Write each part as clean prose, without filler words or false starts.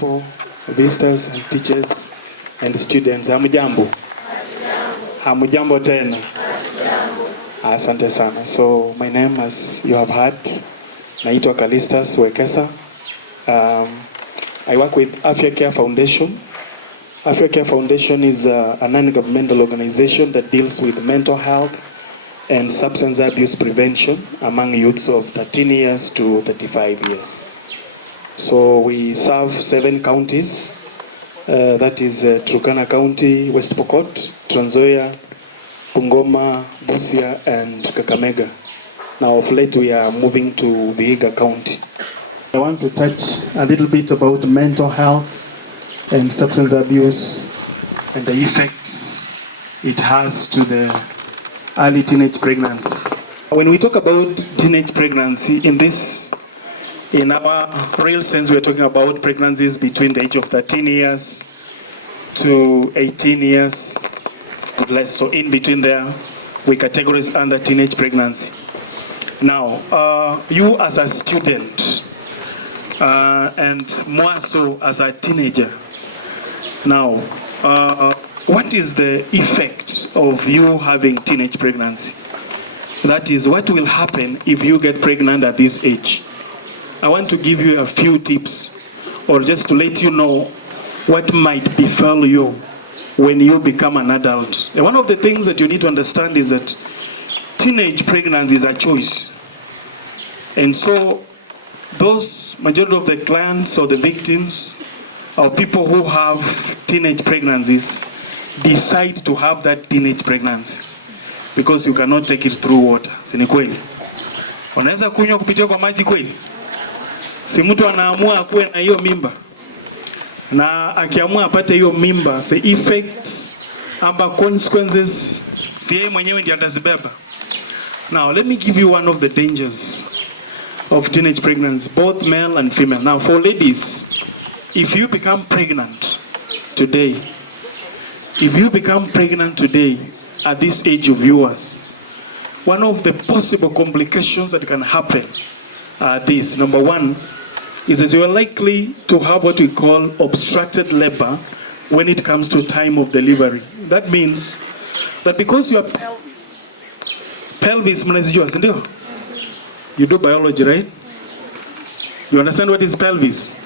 principal, visitors and teachers and students. Hamujambo? Hamujambo tena? Asante sana. So my name, as you have heard, naitwa Kalistas Wekesa. I work with Afya Care Foundation. Afya Care Foundation is a non-governmental organization that deals with mental health and substance abuse prevention among youths of 13 years to 35 years. So we serve 7 counties, that is Turkana County, West Pokot, Trans Nzoia, Bungoma, Busia, and Kakamega. Now of late we are moving to Vihiga County. I want to touch a little bit about mental health and substance abuse and the effects it has to the early teenage pregnancy. When we talk about teenage pregnancy, in our real sense, we are talking about pregnancies between the age of 13 years to 18 years less. So in between there, we categorize under teenage pregnancy. Now, you as a student, and more so as a teenager, now, what is the effect of you having teenage pregnancy? That is, what will happen if you get pregnant at this age? I want to give you a few tips, or just to let you know what might befall you when you become an adult. And one of the things that you need to understand is that teenage pregnancy is a choice. And so those majority of the clients or the victims or people who have teenage pregnancies decide to have that teenage pregnancy because you cannot take it through water. Si ni kweli? Unaweza kunywa kupitia kwa maji kweli? Si mtu anaamua akuwe na hiyo mimba. Na akiamua apate hiyo mimba, the effects amba consequences si yeye mwenyewe ndiye atazibeba. Now let me give you one of the dangers of teenage pregnancy, both male and female. Now for ladies, if you become pregnant today at this age of yours, one of the possible complications that can happen are these. Number one is that you are likely to have what we call obstructed labor when it comes to time of delivery. That means that because your pelvis mnazijua, si ndio? You do biology, right? You understand what is pelvis?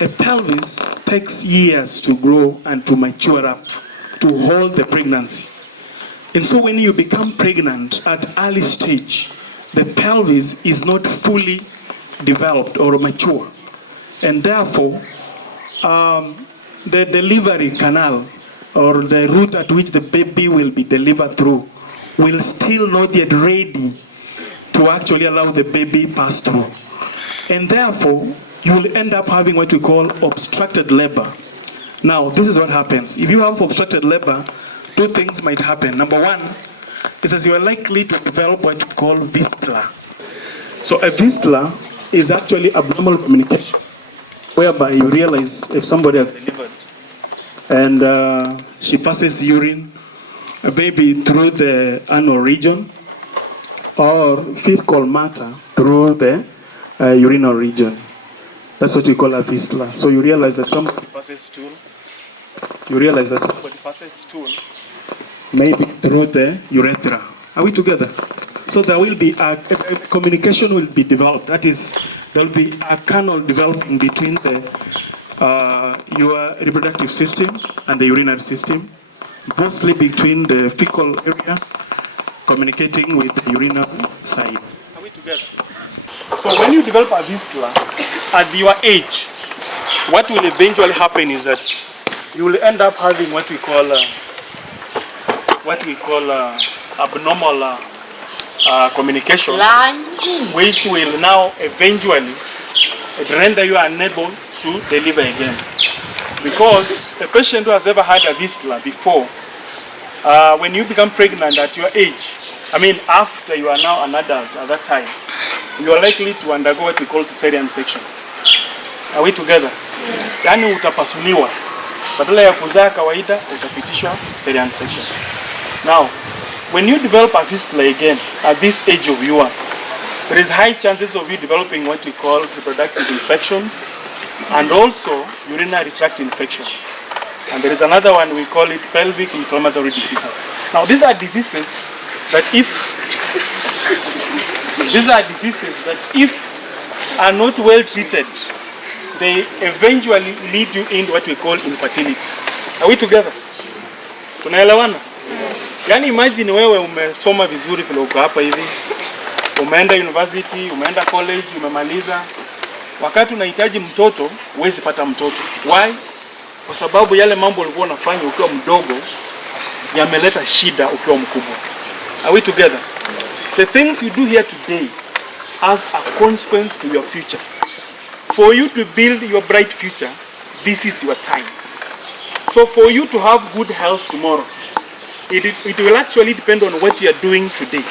A pelvis takes years to grow and to mature up, to hold the pregnancy. And so when you become pregnant at early stage, the pelvis is not fully developed or mature. And therefore, the delivery canal or the route at which the baby will be delivered through will still not yet ready to actually allow the baby pass through. And therefore, you will end up having what we call obstructed labor. Now, this is what happens. If you have obstructed labor, 2 things might happen. Number one is that you are likely to develop what we call fistula. So a fistula is actually abnormal communication, whereby you realize if somebody has delivered and she passes urine, a baby through the anal region, or fecal matter through the urinary region. That's what you call a fistula. So you realize that somebody passes stool. Maybe through the urethra. Are we together? So there will be a communication will be developed. That is, there will be a canal developing between your reproductive system and the urinary system, mostly between the fecal area, communicating with the urinary side. Are we together? So when you develop a fistula at your age, what will eventually happen is that you will end up having what we call abnormal communication, which will now eventually render you unable to deliver again. Because a patient who has ever had a fistula before, when you become pregnant at your age, after you are now an adult at that time, you are likely to undergo what we call cesarean section. Are we together? Yes. Yani utapasuliwa. Badala ya kuzaa kawaida, utapitishwa cesarean section. Now, when you develop a fistula again at this age of yours, there is high chances of you developing what we call reproductive infections, and also urinary tract infections. And there is another one, we call it pelvic inflammatory diseases. Now these are diseases that if are not well treated, they eventually lead you into what we call infertility. Are we together? Tunaelewana? Yani imagine wewe umesoma vizuri vile uko hapa hivi. Umeenda university, umeenda college, umemaliza. Wakati unahitaji mtoto, huwezi pata mtoto. Why? Kwa sababu yale mambo ulikuwa unafanya ukiwa mdogo yameleta shida ukiwa mkubwa. Are we together? The things you do here today has a consequence to your future. For you to build your bright future, this is your time. So for you to have good health tomorrow, it will actually depend on what you are doing today.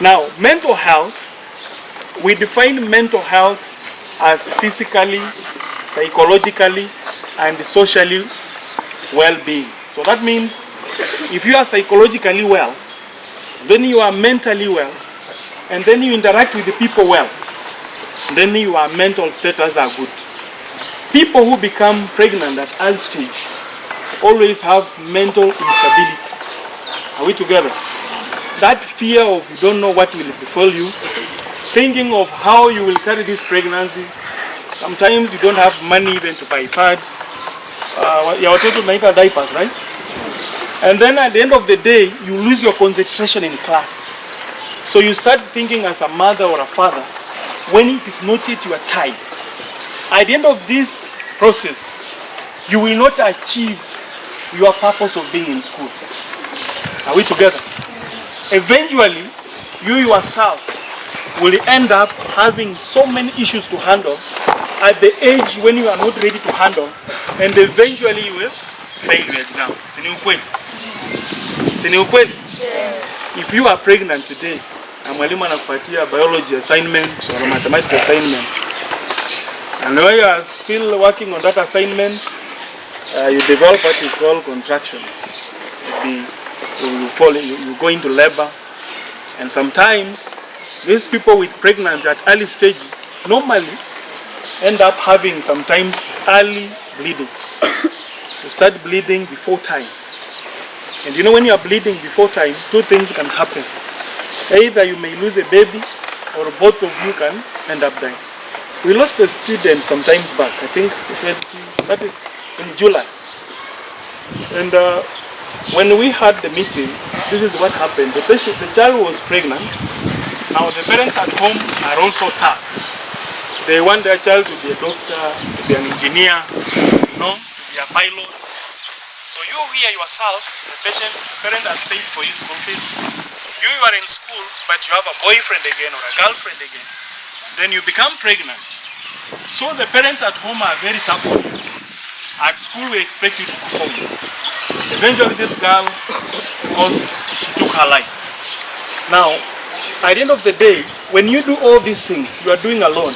Now, mental health, we define mental health as physically, psychologically, and socially well-being. So that means if you are psychologically well, then you are mentally well, and then you interact with the people well, then your mental status are good. People who become pregnant at early stage always have mental instability. Are we together? That fear of you don't know what will befall you, thinking of how you will carry this pregnancy. Sometimes you don't have money even to buy pads. Your watoto naita diapers, right? And then at the end of the day, you lose your concentration in class. So you start thinking as a mother or a father, when it is not yet your time. At the end of this process, you will not achieve your purpose of being in school. Are we together? Eventually, you yourself will end up having so many issues to handle at the age when you are not ready to handle, and eventually you will fail your exam. Sini ukweli? Yes. If you are pregnant today, na mwalimu anakupatia biology assignment or mathematics assignment, and when you are still working on that assignment, you develop what you call contractions. You go into labor, and sometimes these people with pregnancy at early stage normally end up having sometimes early bleeding. You start bleeding before time. And you know, when you are bleeding before time, two things can happen. Either you may lose a baby, or both of you can end up dying. We lost a student sometimes back, I think that is in July. And when we had the meeting, this is what happened. The child was pregnant. Now the parents at home are also tough. They want their child to be a doctor, to be an engineer, to be a pilot. So you here yourself, the parent has paid for your school fees. You are in school, but you have a boyfriend again or a girlfriend again. Then you become pregnant. So the parents at home are very tough on you. At school we expect you to perform. Eventually this girl, of course, she took her life. Now, at the end of the day, when you do all these things, you are doing alone.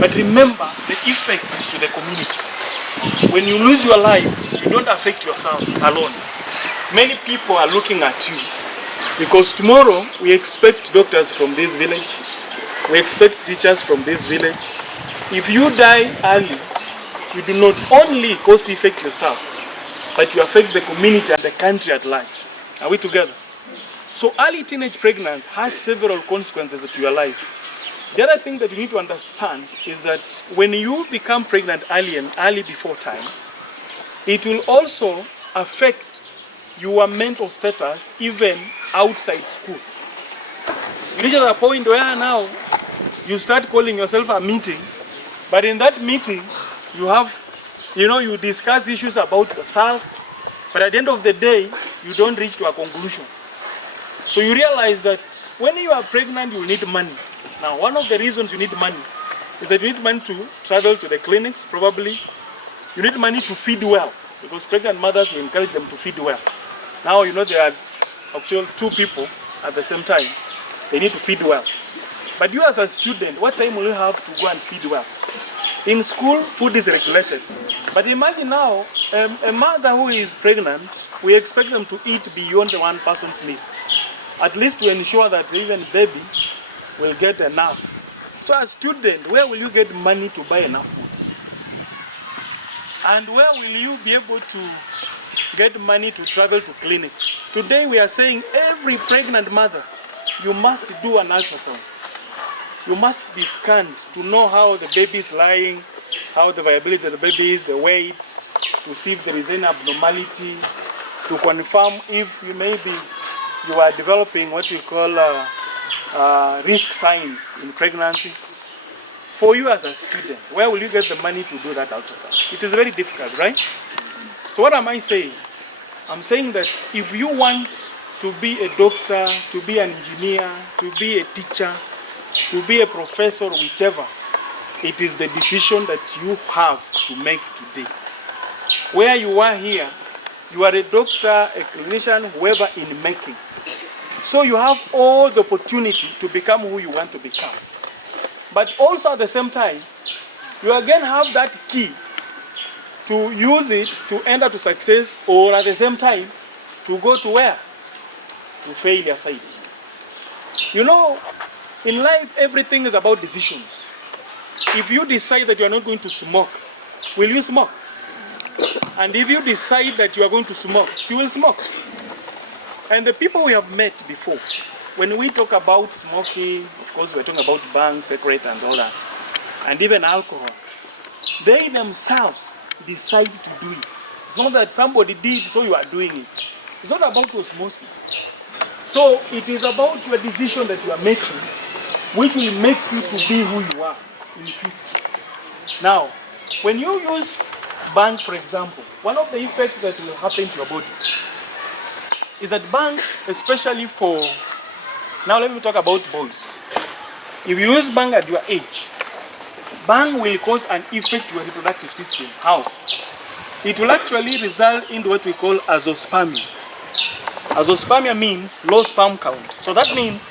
But remember, the effect is to the community. When you lose your life, you don't affect yourself alone. Many people are looking at you. Because tomorrow, we expect doctors from this village. We expect teachers from this village. If you die early, you do not only cause effect yourself, but you affect the community and the country at large. Are we together? So early teenage pregnancy has several consequences to your life. The other thing that you need to understand is that when you become pregnant early and early before time, it will also affect your mental status even outside school. You reach a point where now you start calling yourself a meeting, but in that meeting you discuss issues about yourself, but at the end of the day, you don't reach to a conclusion. So you realize that when you are pregnant, you need money. Now, one of the reasons you need money is that you need money to travel to the clinics, probably. You need money to feed well, because pregnant mothers, we encourage them to feed well. Now, there are actually two people at the same time. They need to feed well. But you as a student, what time will you have to go and feed well? In school, food is regulated. But imagine now, a mother who is pregnant, we expect them to eat beyond the one person's meal. At least to ensure that even baby will get enough. So as a student, where will you get money to buy enough food? And where will you be able to get money to travel to clinics? Today we are saying every pregnant mother, you must do an ultrasound. You must be scanned to know how the baby is lying, how the viability of the baby is, the weight, to see if there is any abnormality, to confirm if you are developing what we call risk signs in pregnancy. For you as a student, where will you get the money to do that ultrasound? It is very difficult, right? So what am I saying? I'm saying that if you want to be a doctor, to be an engineer, to be a teacher, to be a professor, whichever, it is the decision that you have to make today. Where you are here, you are a doctor, a clinician, whoever in making. So you have all the opportunity to become who you want to become. But also at the same time, you again have that key to use it to enter to success, or at the same time, to go to where? To failure side. You know, in life, everything is about decisions. If you decide that you are not going to smoke, will you smoke? And if you decide that you are going to smoke, you will smoke. And the people we have met before, when we talk about smoking, of course we're talking about bang, cigarette and all that, and even alcohol, they themselves decide to do it. It's not that somebody did, so you are doing it. It's not about osmosis. So it is about your decision that you are making, which will make you to be who you are in the future. Now, when you use bang, for example, one of the effects that will happen to your body is that bang, especially for, now let me talk about boys. If you use bang at your age, bang will cause an effect to your reproductive system. How? It will actually result in what we call azoospermia. Azoospermia means low sperm count. So that means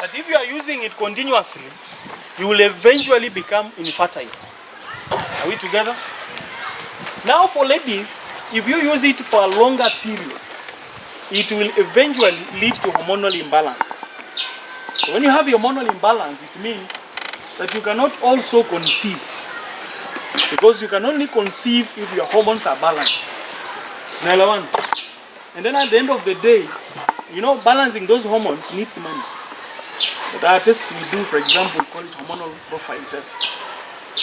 that if you are using it continuously, you will eventually become infertile. Are we together? Now for ladies, if you use it for a longer period, it will eventually lead to hormonal imbalance. So when you have hormonal imbalance, it means that you cannot also conceive. Because you can only conceive if your hormones are balanced. Naila one. And then at the end of the day, you know, balancing those hormones needs money. There are tests we do, for example, we call it hormonal profile test.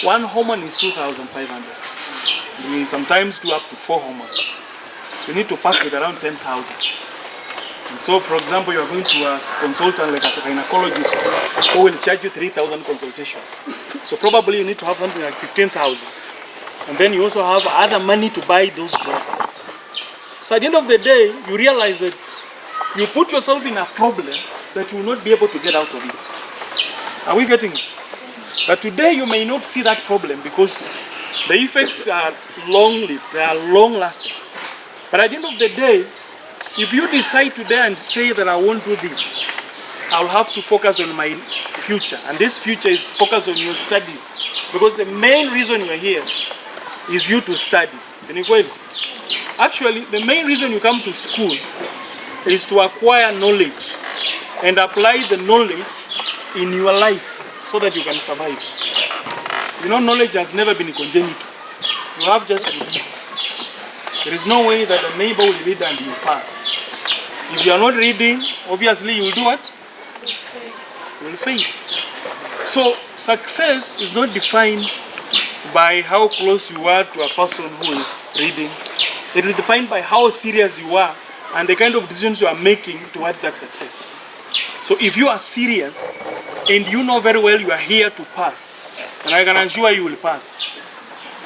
One hormone is 2,500. We sometimes do up to 4 hormones. You need to pack with around 10,000. And so, for example, you are going to a consultant like a gynecologist who will charge you 3,000 consultation. So probably you need to have something like 15,000. And then you also have other money to buy those drugs. So at the end of the day, you realize that you put yourself in a problem that you will not be able to get out of it. Are we getting it? But today you may not see that problem because the effects are long-lived, they are long-lasting. But at the end of the day, if you decide today and say that I won't do this, I'll have to focus on my future. And this future is focused on your studies. Because the main reason you're here is you to study. Actually, the main reason you come to school is to acquire knowledge and apply the knowledge in your life so that you can survive. You know, knowledge has never been congenital. You have just to read. There is no way that a neighbor will read and you pass. If you are not reading, obviously you will do what? You will fail. So success is not defined by how close you are to a person who is reading. It is defined by how serious you are and the kind of decisions you are making towards that success. So if you are serious and you know very well you are here to pass, and I can assure you will pass.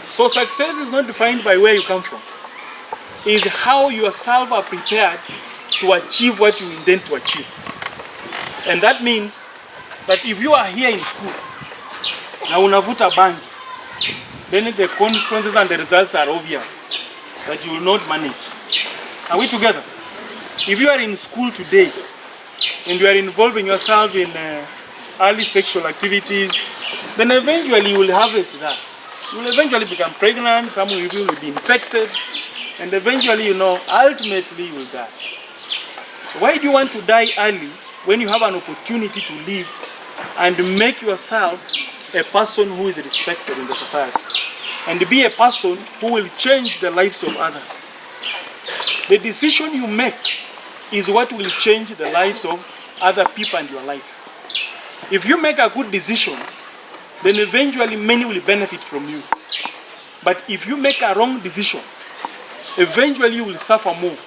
So success is not defined by where you come from. It is how yourself are prepared to achieve what you intend to achieve. And that means that if you are here in school, na unavuta bangi, then the consequences and the results are obvious that you will not manage. Are we together? If you are in school today and you are involving yourself in early sexual activities, then eventually you will harvest that. You will eventually become pregnant, some of you will be infected, and eventually, you know, ultimately you will die. So why do you want to die early when you have an opportunity to live and make yourself a person who is respected in the society? and be a person who will change the lives of others. The decision you make is what will change the lives of other people and your life. If you make a good decision, then eventually many will benefit from you. But if you make a wrong decision, eventually you will suffer more.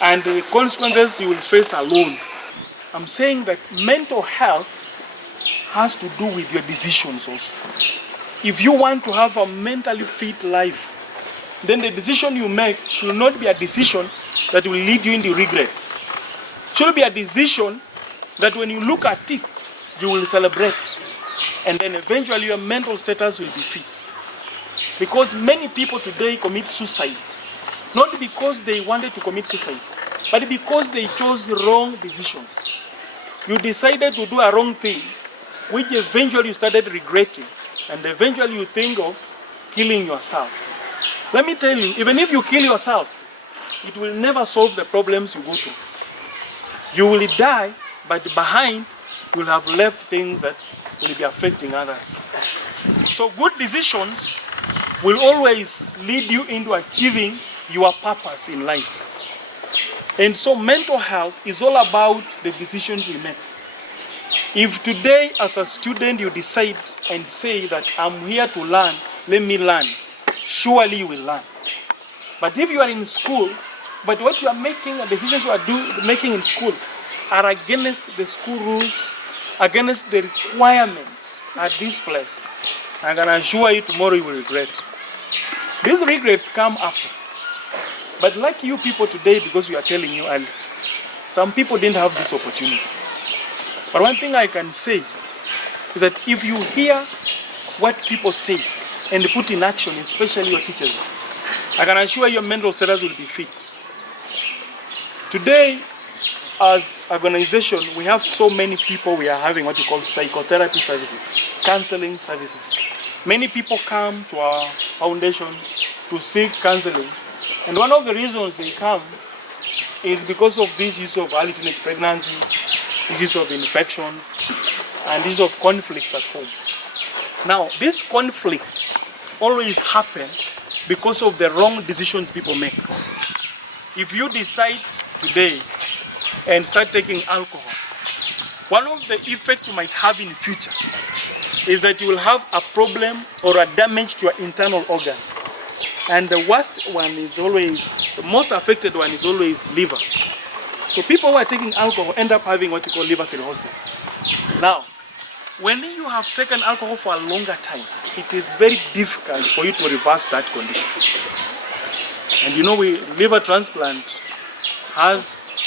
And the consequences you will face alone. I'm saying that mental health has to do with your decisions also. If you want to have a mentally fit life, then the decision you make should not be a decision that will lead you into regrets. It should be a decision that when you look at it, you will celebrate. And then eventually your mental status will be fit. Because many people today commit suicide, not because they wanted to commit suicide, but because they chose wrong decisions. You decided to do a wrong thing, which eventually you started regretting, and eventually you think of killing yourself. Let me tell you, even if you kill yourself, it will never solve the problems you go through. You will die, but behind you will have left things that will be affecting others. So good decisions will always lead you into achieving your purpose in life. And so mental health is all about the decisions we make. If today as a student you decide and say that I'm here to learn, let me learn, surely you will learn. But if you are in school, but what you are making, the decisions you are making in school are against the school rules, against the requirement at this place, I can assure you tomorrow you will regret. These regrets come after. But like you people today, because we are telling you earlier, some people didn't have this opportunity. But one thing I can say is that if you hear what people say and put in action, especially your teachers, I can assure your mental status will be fit. Today, as an organization, we have so many people we are having what you call psychotherapy services, counseling services. Many people come to our foundation to seek counseling. And one of the reasons they come is because of this issue of early teenage pregnancy, issues of infections, and issues of conflicts at home. Now, these conflicts always happen because of the wrong decisions people make. If you decide today and start taking alcohol, one of the effects you might have in the future is that you will have a problem or a damage to your internal organ. And the worst one is always, the most affected one is always liver. So people who are taking alcohol end up having what you call liver cirrhosis. Now, when you have taken alcohol for a longer time, it is very difficult for you to reverse that condition. And you know, liver transplant has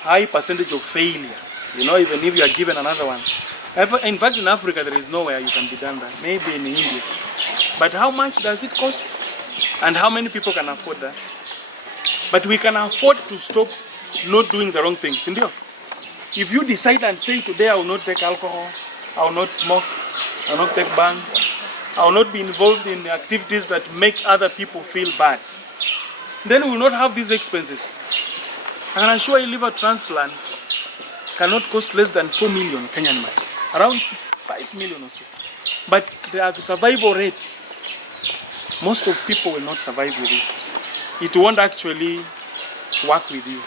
high percentage of failure. You know, even if you are given another one. In fact, in Africa, there is nowhere you can be done that. Maybe in India. But how much does it cost? And how many people can afford that? But we can afford to stop not doing the wrong things. If you decide and say, today I will not take alcohol, I will not smoke, I will not take bang, I will not be involved in activities that make other people feel bad, then we will not have these expenses. I can assure you liver transplant cannot cost less than 4 million Kenyan money, around 5 million or so. But there are survival rates. Most of people will not survive with it. It won't actually work with you.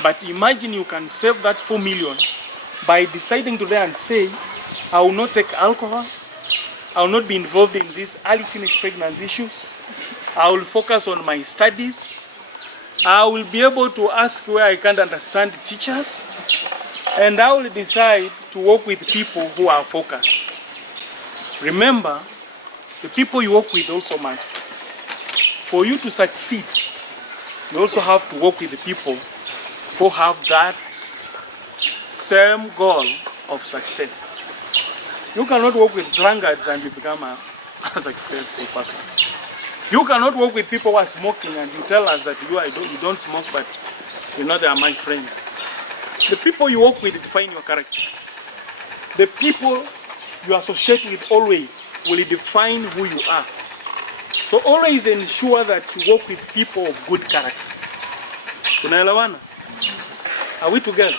But imagine you can save that 4 million by deciding today and say, I will not take alcohol, I will not be involved in these early teenage pregnancy issues, I will focus on my studies, I will be able to ask where I can't understand teachers, and I will decide to work with people who are focused. Remember, the people you work with also matter. For you to succeed, you also have to work with the people who have that same goal of success. You cannot work with drunkards and you become a successful person. You cannot work with people who are smoking and you tell us that you don't smoke, but you know they are my friends. The people you work with define your character. The people you associate with always will define who you are. So always ensure that you work with people of good character. Tunaelewana? Are we together?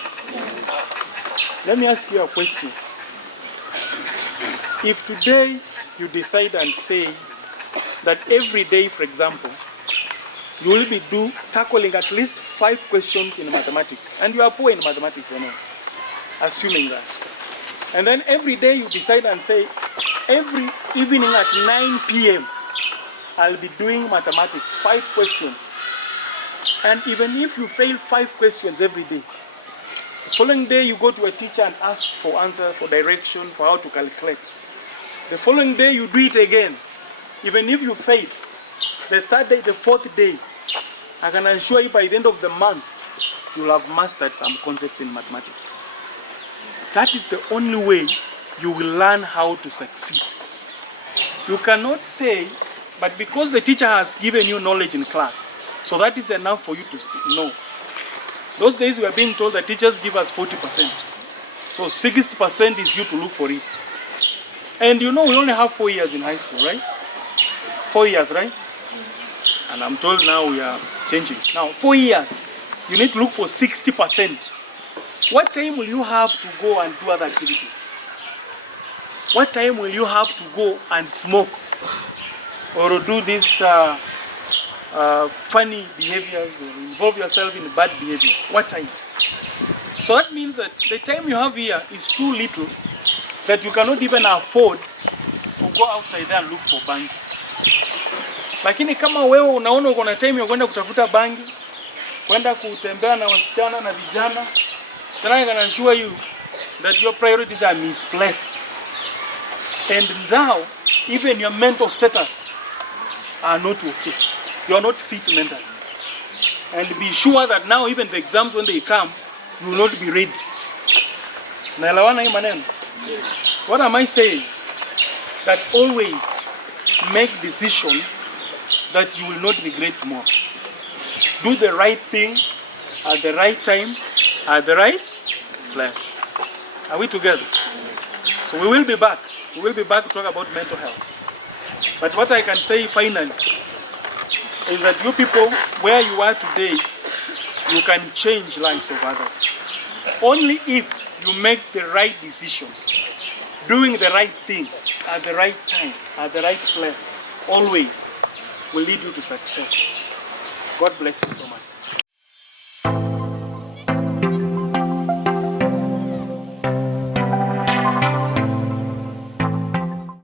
Let me ask you a question. If today you decide and say, that every day, for example, you will be tackling at least 5 questions in mathematics. And you are poor in mathematics, assuming that. And then every day you decide and say, every evening at 9 p.m., I'll be doing mathematics, 5 questions. And even if you fail 5 questions every day, the following day you go to a teacher and ask for answer, for direction, for how to calculate. The following day you do it again. Even if you fail, the 3rd day, the 4th day, I can assure you by the end of the month, you'll have mastered some concepts in mathematics. That is the only way you will learn how to succeed. You cannot say, but because the teacher has given you knowledge in class, so that is enough for you to speak. No. Those days we are being told that teachers give us 40%. So 60% is you to look for it. And we only have 4 years in high school, right? 4 years, right? And I'm told now we are changing. Now, 4 years, you need to look for 60%. What time will you have to go and do other activities? What time will you have to go and smoke? Or do these funny behaviors, or involve yourself in bad behaviors? What time? So that means that the time you have here is too little that you cannot even afford to go outside there and look for bangi. Lakini kama wewe unaona uko na time ya kwenda kutafuta bangi, kwenda kutembea na wasichana na vijana, then I can assure you that your priorities are misplaced. And now, even your mental status are not okay. You are not fit mentally. And be sure that now even the exams when they come, you will not be ready. Naelewana hii maneno? Yes. So what am I saying? That always make decisions that you will not regret tomorrow. Do the right thing at the right time, at the right place. Are we together? So we will be back. We will be back to talk about mental health. But what I can say finally is that you people, where you are today, you can change lives of others. Only if you make the right decisions, doing the right thing at the right time, at the right place, always will lead you to success. God bless you so much.